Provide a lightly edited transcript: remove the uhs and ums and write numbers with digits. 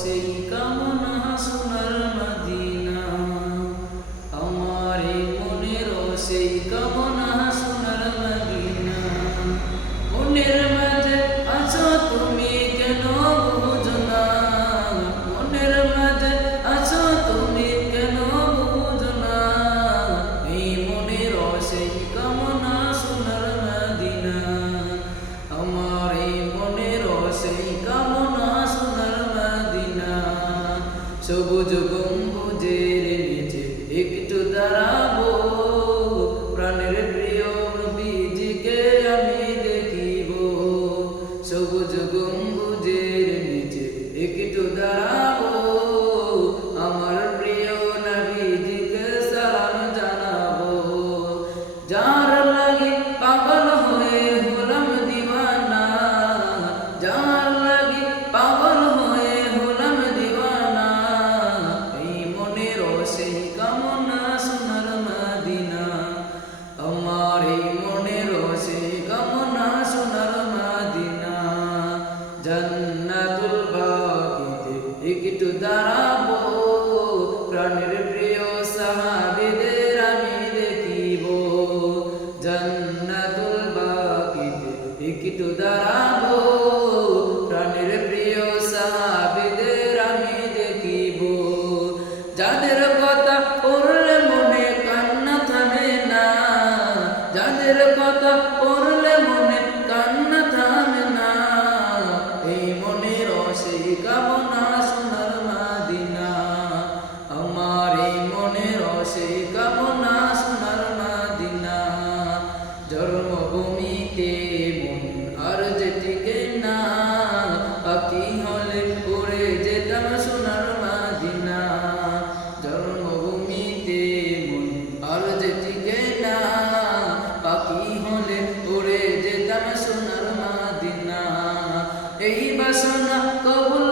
সেই কামনা সোনার মদিনা, আমার এই মনের সেই কামনা সোনার মদিনা। মনের মাঝে আছো তুমি কেন বুঝো না, মনের মাঝে আছো তুমি কেন বুঝো না, এই মনের সেই কামনা সোনার মদিনা, আমার এই মনের সেই কামনা সোনার মদিনা। সবুজ গম্বুজের নিচে একটু দাঁড়াবো, প্রাণের প্রিয় নবীজিকে আমি দেখিব। সবুজ গম্বুজের নিচে একটু দাঁড়াবো, আমার প্রিয় নবীজিকে সালাম জানাবো। যার লাগি পাগল হয়ে হলাম দিওয়ানা, যার লাগি পাগল হয়ে হলাম দিওয়ানা, এই মনের সেই কামনা সোনার মদিনা, আমার এই মনের সেই কামনা সোনার মদিনা। জান্নাতুল বাকিতে একটু দাঁড়াবো, প্রাণের প্রিয় সাহাবীদের আমি দেখিব। জান্নাতুল বাকিতে একটু দাঁড়াবো, প্রাণের প্রিয় সাহাবীদের আমি দেখিব। যাদের কথা পড়লে মনে কান্না থামে না, যাদের কথা পড়লে মনে কান্না থামে না, এই মনের সেই কামনা সোনার মদিনা, আমার এই মনের সেই কামনা সোনার মদিনা। জন্মভূমিতে মন আর যেটিকে না, পাখি হলে উড়ে যেতাম সোনার মদিনা। জন্মভূমিতে মন আর যেটিকে না, পাখি হলে উড়ে যেতাম সোনার মদিনা। এই বাসনা কবুল